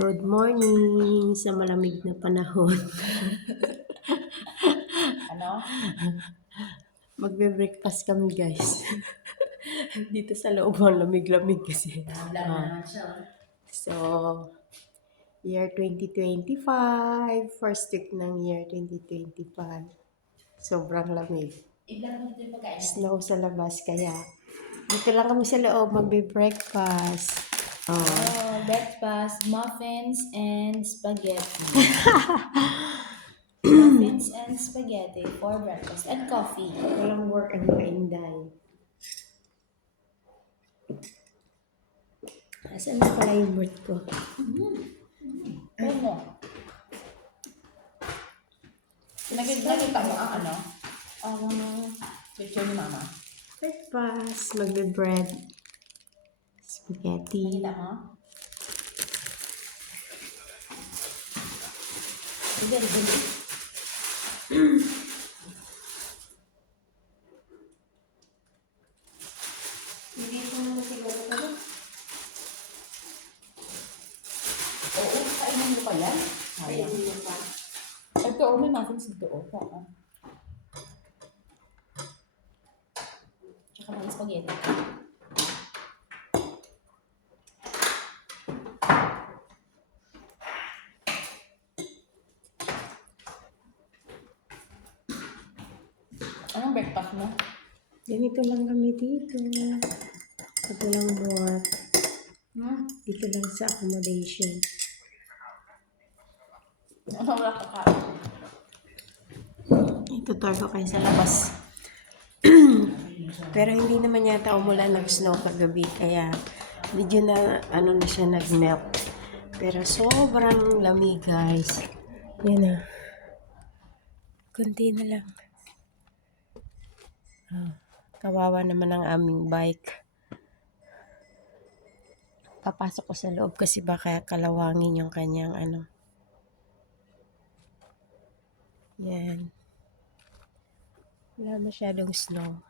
Good morning sa malamig na panahon. Ano? Magbe-breakfast kami, guys. Dito sa loob ang lamig-lamig kasi. Vlog na naman siya. So, year 2025. First week ng year 2025. Sobrang lamig. I-vlog mo dito yung pagkain. Snow sa labas, kaya dito lang kami sa loob magbe-breakfast. Oh, breakfast, muffins and spaghetti. Muffins and spaghetti for breakfast and coffee. Walang work ang kainday. Asan na pala yung bird ko? Ano? Nakita mo ang ano? Ang picture ni mama. Breakfast. Magbe-bread. Spaghetti. Nakita mo? Very good. Hindi ko naman siguro ito. Oo, kainin mo pa yan? Sayang. Hindi pa. Ito, may muffins dito. Oo. Tsaka may spaghetti. Anong breakfast mo? Ganito lang kami dito. Pag walang work. Dito lang sa accommodation. Ano wala ka kain? Itutur ko kayo sa labas. Pero hindi naman yata umulan ng snow kagabi. Kaya medyo na ano na siya nag-melt. Pero sobrang lamig, guys. Yan na. Kunti na lang. Kawawa naman ang aming bike. Papasok ko sa loob kasi baka kalawangin yung kanyang ano. Yan. Wala masyadong snow.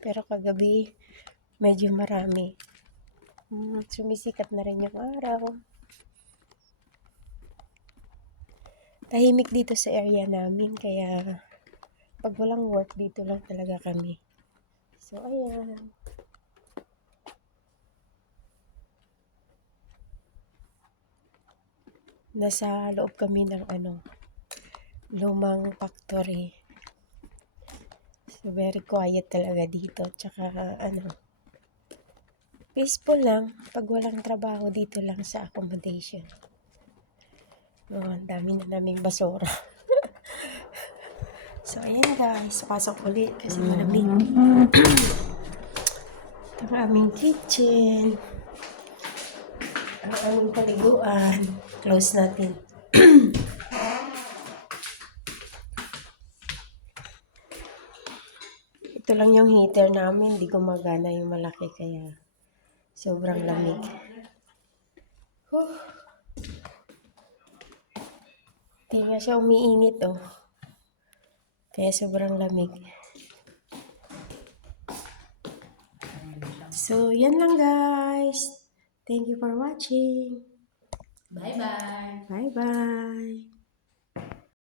Pero kagabi, medyo marami. Sumisikat na rin yung araw. Tahimik dito sa area namin, kaya pag walang work, dito lang talaga kami. So, ayan. Nasa loob kami ng lumang factory. So, very quiet talaga dito. Tsaka, peaceful lang. Pag walang trabaho, dito lang sa accommodation. Ang dami na naming basura. So, ayan guys. Pasok ulit kasi malamig. Ito ang aming kitchen. Ang aming paliguan. Close natin. Ito lang yung heater namin. Hindi gumagana yung malaki kaya sobrang lamig. Hindi nga siya umiinit Kaya sobrang lamig. So, yan lang guys. Thank you for watching. Bye-bye. Bye-bye.